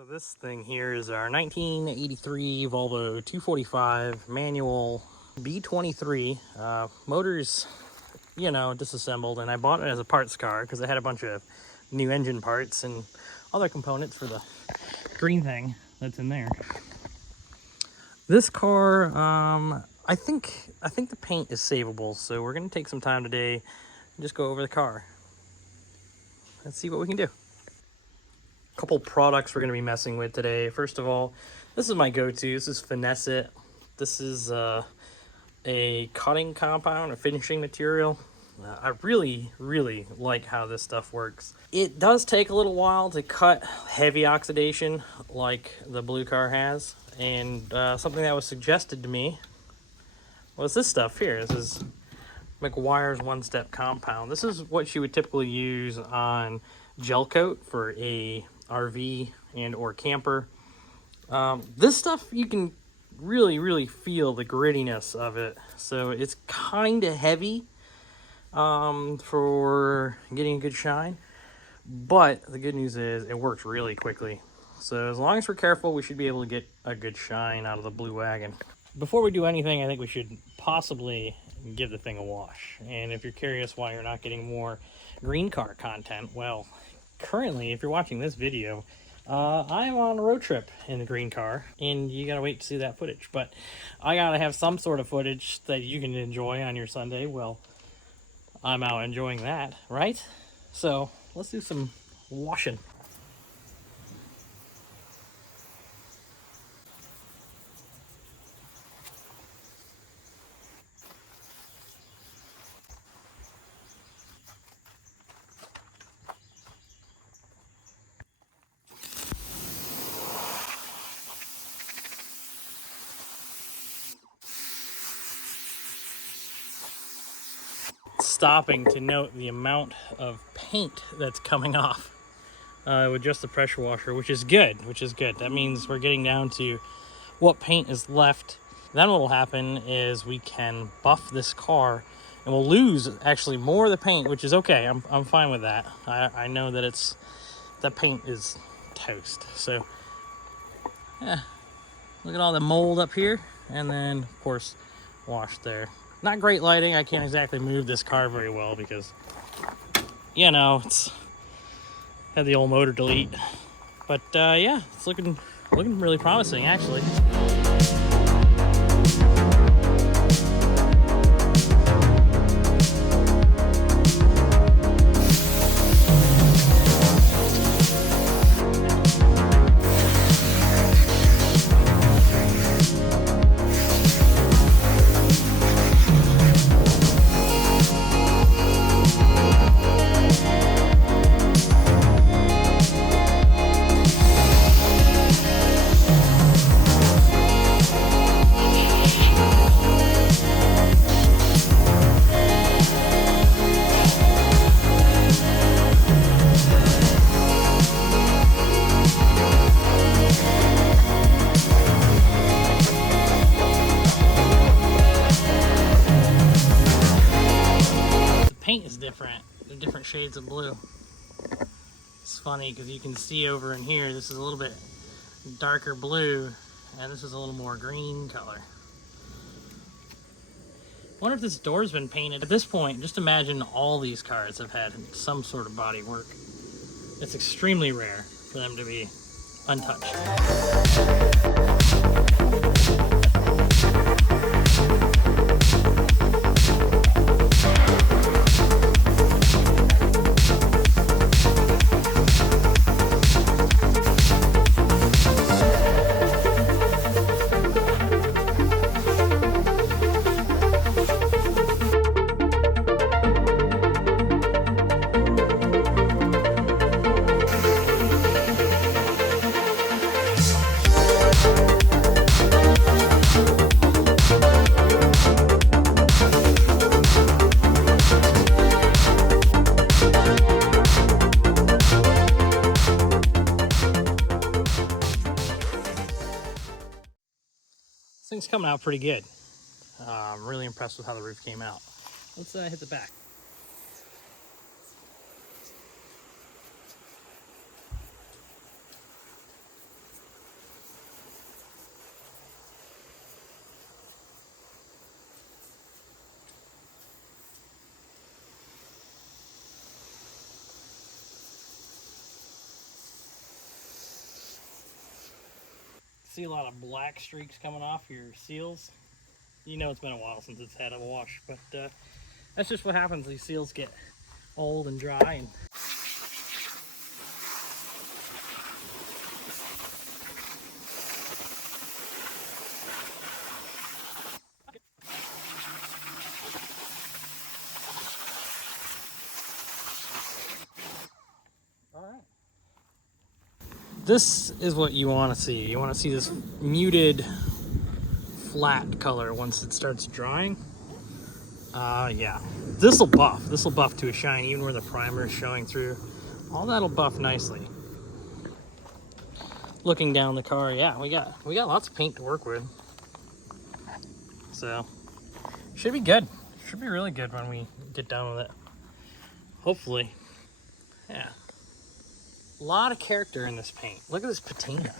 So this thing here is our 1983 Volvo 245 manual B23. Motor's, disassembled, and I bought it as a parts car because it had a bunch of new engine parts and other components for the green thing that's in there. This car, I think the paint is savable, so we're gonna take some time today and just go over the car. Let's see what we can do. Couple products we're going to be messing with today. First of all, this is my go-to. This is Finesse It. This is a cutting compound, a finishing material. I really like how this stuff works. It does take a little while to cut heavy oxidation like the blue car has, and something that was suggested to me was this stuff here. This is McGuire's one-step compound. This is what you would typically use on gel coat for a RV and or camper. This stuff, you can really feel the grittiness of it. So it's kind of heavy for getting a good shine. But the good news is it works really quickly. So as long as we're careful, we should be able to get a good shine out of the blue wagon. Before we do anything, I think we should possibly give the thing a wash. And if you're curious why you're not getting more green car content, well, currently, if you're watching this video, I'm on a road trip in the green car, and you gotta wait to see that footage. But I gotta have some sort of footage that you can enjoy on your Sunday. Well, I'm out enjoying that, right? So let's do some washing. Stopping to note the amount of paint that's coming off with just the pressure washer, which is good. That means we're getting down to what paint is left. Then what will happen is we can buff this car, and we'll lose actually more of the paint, which is okay. I'm fine with that. I know that the paint is toast. So yeah, look at all the mold up here, and then of course wash there. Not great lighting. I can't exactly move this car very well because, it's had the old motor delete. But yeah, it's looking really promising actually. Paint is different. They're different shades of blue. It's funny because you can see over in here, this is a little bit darker blue, and this is a little more green color. I wonder if this door's been painted. At this point, just imagine all these cars have had some sort of body work. It's extremely rare for them to be untouched. This thing's coming out pretty good. I'm really impressed with how the roof came out. Let's hit the back. See a lot of black streaks coming off your seals. You know it's been a while since it's had a wash, but that's just what happens. These seals get old and dry. And all right. This is what you want to see. You want to see this muted, flat color once it starts drying. Yeah, this will buff. This will buff to a shine, even where the primer is showing through. All that'll buff nicely. Looking down the car, yeah, we got lots of paint to work with. So should be good. Should be really good when we get done with it. Hopefully, yeah. A lot of character in this paint. Look at this patina.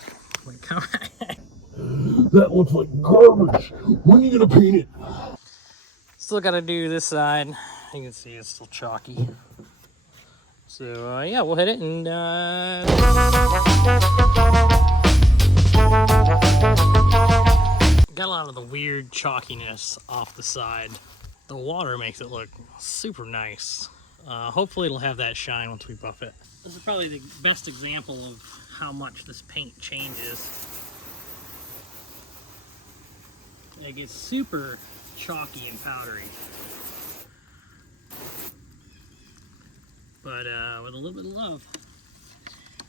Like, come on. That looks like garbage. When are you gonna paint it? Still got to do this side. You can see it's still chalky. So yeah, we'll hit it and got a lot of the weird chalkiness off the side. The water makes it look super nice. Hopefully it'll have that shine once we buff it. This is probably the best example of how much this paint changes. It gets super chalky and powdery. But with a little bit of love,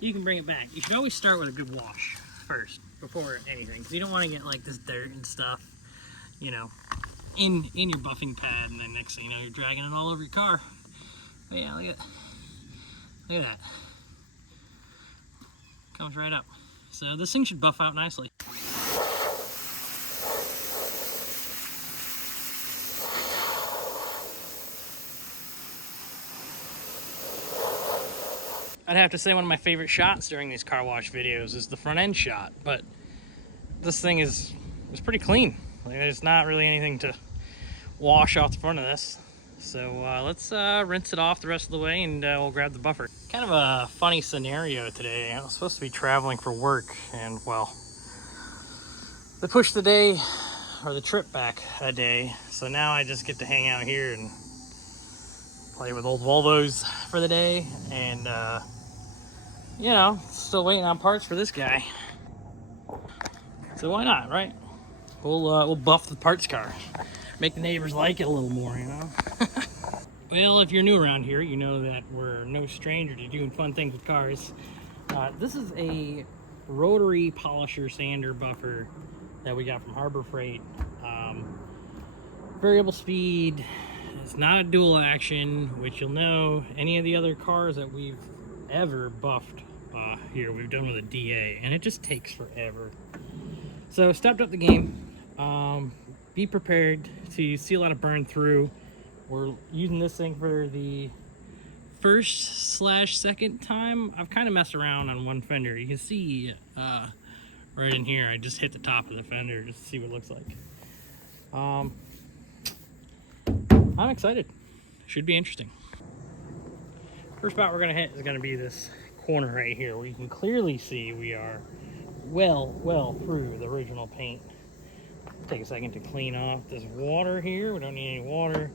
you can bring it back. You should always start with a good wash first, before anything, because you don't want to get like this dirt and stuff, you know, in your buffing pad, and then next thing you know, you're dragging it all over your car. But yeah, look at that. Comes right up. So this thing should buff out nicely. I'd have to say one of my favorite shots during these car wash videos is the front end shot, but this thing is pretty clean. Like, there's not really anything to wash off the front of this. So let's rinse it off the rest of the way, and we'll grab the buffer. Kind of a funny scenario today. I was supposed to be traveling for work, and well, they pushed the day or the trip back a day. So now I just get to hang out here and play with old Volvos for the day, and you know, still waiting on parts for this guy. So why not, right? We'll buff the parts car, make the neighbors like it a little more, you know. Well, if you're new around here, you know that we're no stranger to doing fun things with cars. This is a rotary polisher sander buffer that we got from Harbor Freight. Variable speed. It's not a dual action, which you'll know any of the other cars that we've ever buffed here, we've done with a DA, and it just takes forever. So stepped up the game. Be prepared to see a lot of burn through. We're using this thing for the first/second time. I've kind of messed around on one fender. You can see right in here, I just hit the top of the fender just to see what it looks like. I'm excited. Should be interesting. First spot we're gonna hit is gonna be this corner right here, where you can clearly see we are well through the original paint. Take a second to clean off this water here. We don't need any water.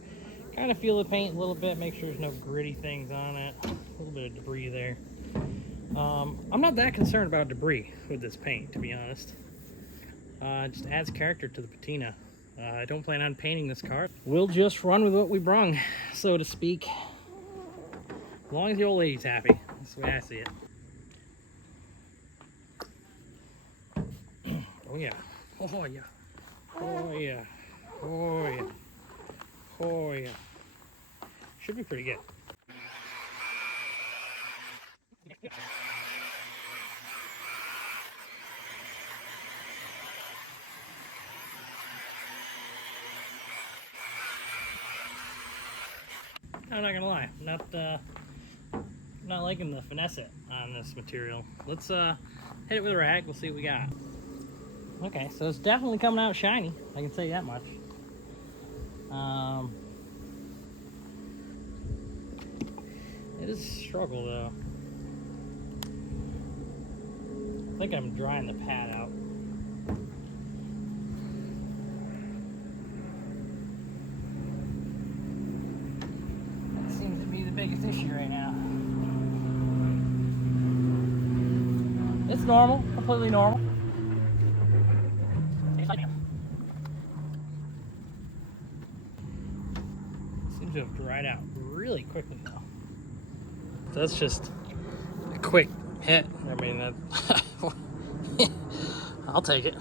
Kind of feel the paint a little bit, make sure there's no gritty things on it. A little bit of debris there. I'm not that concerned about debris with this paint, to be honest. It just adds character to the patina. I don't plan on painting this car. We'll just run with what we brung, so to speak. As long as the old lady's happy. That's the way I see it. Oh yeah. Oh yeah. Oh yeah. Oh yeah. Oh yeah. Should be pretty good. I'm not gonna lie, not liking the finesse it on this material. Let's hit it with a rag. We'll see what we got. Okay, so it's definitely coming out shiny. I can say that much. It is a struggle though. I think I'm drying the pad out. normal, completely normal. Seems to have dried out really quickly now. That's just a quick hit. I mean, that I'll take it.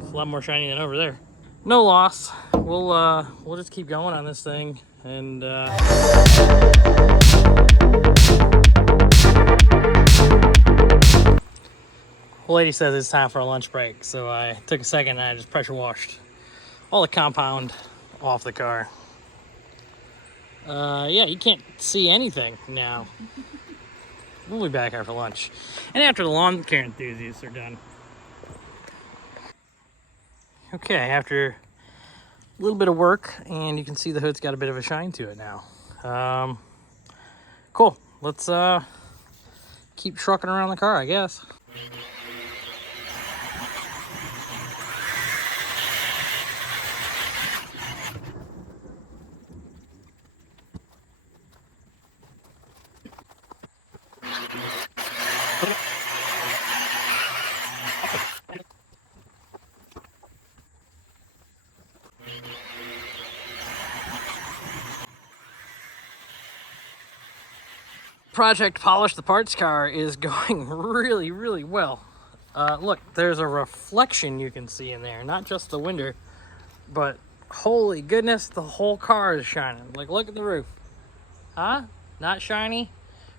It's a lot more shiny than over there. No loss. We'll just keep going on this thing, and the lady says it's time for a lunch break, so I took a second and I just pressure washed all the compound off the car. Yeah, you can't see anything now. We'll be back after lunch, and after the lawn care enthusiasts are done. Okay, after a little bit of work, and you can see the hood's got a bit of a shine to it now. Cool. Let's keep trucking around the car, I guess. Project Polish the Parts Car is going really, really well. Look, there's a reflection you can see in there, not just the window, but holy goodness, the whole car is shining. Like, look at the roof. Huh? Not shiny?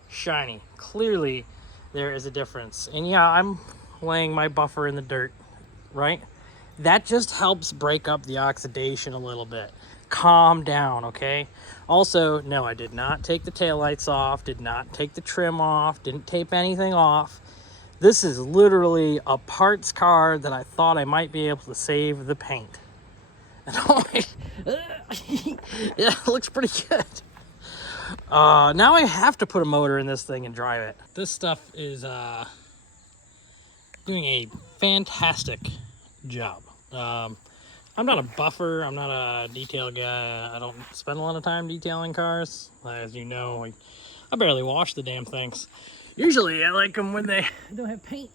Shiny. Clearly, there is a difference. And yeah, I'm laying my buffer in the dirt, right? That just helps break up the oxidation a little bit. Calm down, okay? Also, no, I did not take the taillights off, did not take the trim off, didn't tape anything off. This is literally a parts car that I thought I might be able to save the paint. Yeah, it looks pretty good. Now I have to put a motor in this thing and drive it. This stuff is doing a fantastic job. I'm not a buffer, I'm not a detail guy. I don't spend a lot of time detailing cars. As you know, I barely wash the damn things. Usually I like them when they don't have paint.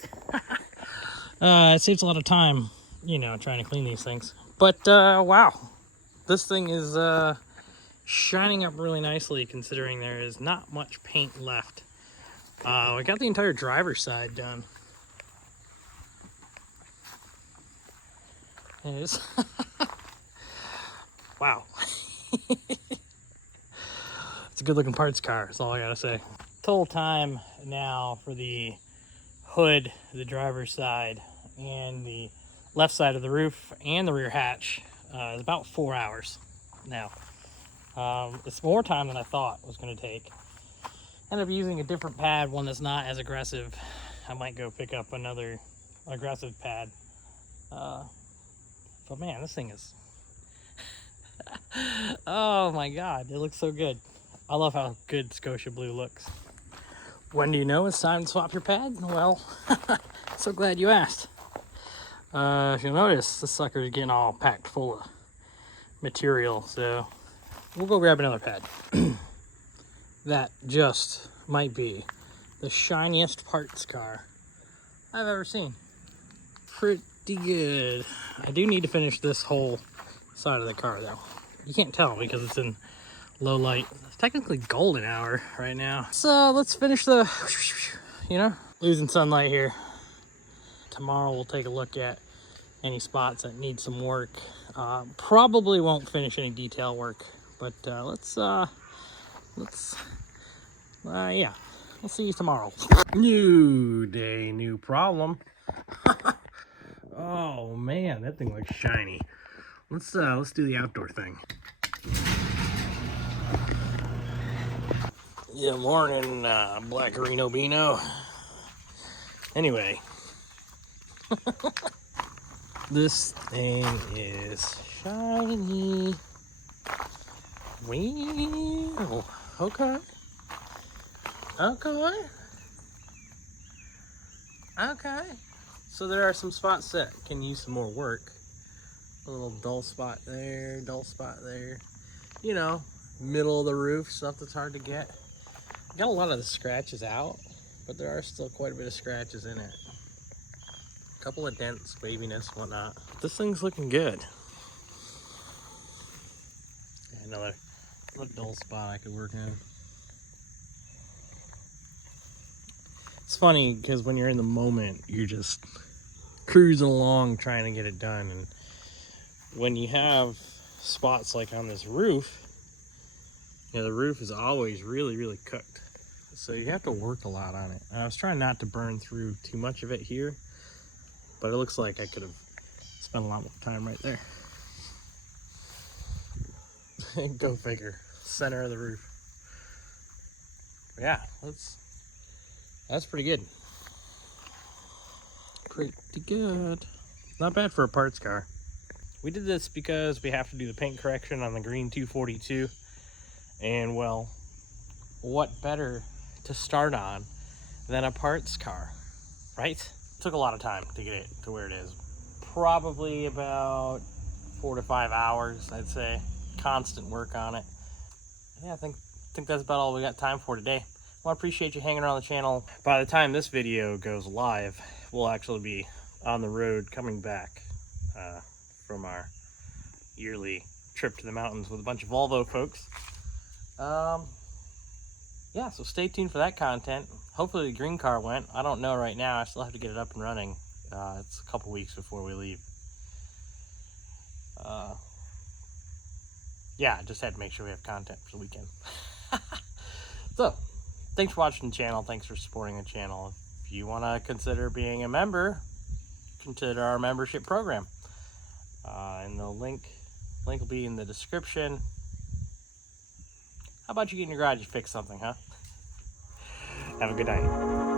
It saves a lot of time, you know, trying to clean these things. But wow, this thing is shining up really nicely considering there is not much paint left. We got the entire driver's side done. It is. Wow. It's a good looking parts car, that's all I gotta say. Total time now for the hood, the driver's side, and the left side of the roof and the rear hatch is about 4 hours now. It's more time than I thought it was going to take. Ended up using a different pad, one that's not as aggressive. I might go pick up another aggressive pad. But man, this thing is... Oh my god, it looks so good. I love how good Scotia Blue looks. When do you know it's time to swap your pad? Well, so glad you asked. If you'll notice, this sucker is getting all packed full of material, so we'll go grab another pad. That just might be the shiniest parts car I've ever seen. Pretty good. I do need to finish this whole side of the car though. You can't tell because it's in low light. It's technically golden hour right now. So let's finish the, you know, losing sunlight here. Tomorrow we'll take a look at any spots that need some work. Probably won't finish any detail work, but yeah, we'll see you tomorrow. New day, new problem. Oh man, that thing looks shiny. Let's do the outdoor thing. Yeah, morning, Black Reno Beano. Anyway, this thing is shiny. Wow. Okay. Okay. So there are some spots that can use some more work. A little dull spot there, dull spot there. You know, middle of the roof, stuff that's hard to get. Got a lot of the scratches out, but there are still quite a bit of scratches in it. couple of dents, waviness, whatnot. This thing's looking good. Another dull spot I could work in. It's funny because when you're in the moment, you're just cruising along trying to get it done. And when you have spots like on this roof, you know, the roof is always really, really cooked. So you have to work a lot on it. And I was trying not to burn through too much of it here, but it looks like I could have spent a lot more time right there. Go figure. Center of the roof. But yeah, that's pretty good. Pretty good. Not bad for a parts car. We did this because we have to do the paint correction on the green 242. And well, what better to start on than a parts car, right? Took a lot of time to get it to where it is. Probably about 4 to 5 hours, I'd say. Constant work on it. Yeah, I think that's about all we got time for today. Well, I appreciate you hanging around the channel. By the time this video goes live, we'll actually be on the road coming back from our yearly trip to the mountains with a bunch of Volvo folks. Yeah, so stay tuned for that content. Hopefully the green car went. I don't know right now. I still have to get it up and running. It's a couple weeks before we leave. Yeah, I just had to make sure we have content for the weekend. So, thanks for watching the channel. Thanks for supporting the channel. If you want to consider being a member, consider our membership program. And the link will be in the description. How about you get in your garage and fix something, huh? Have a good night.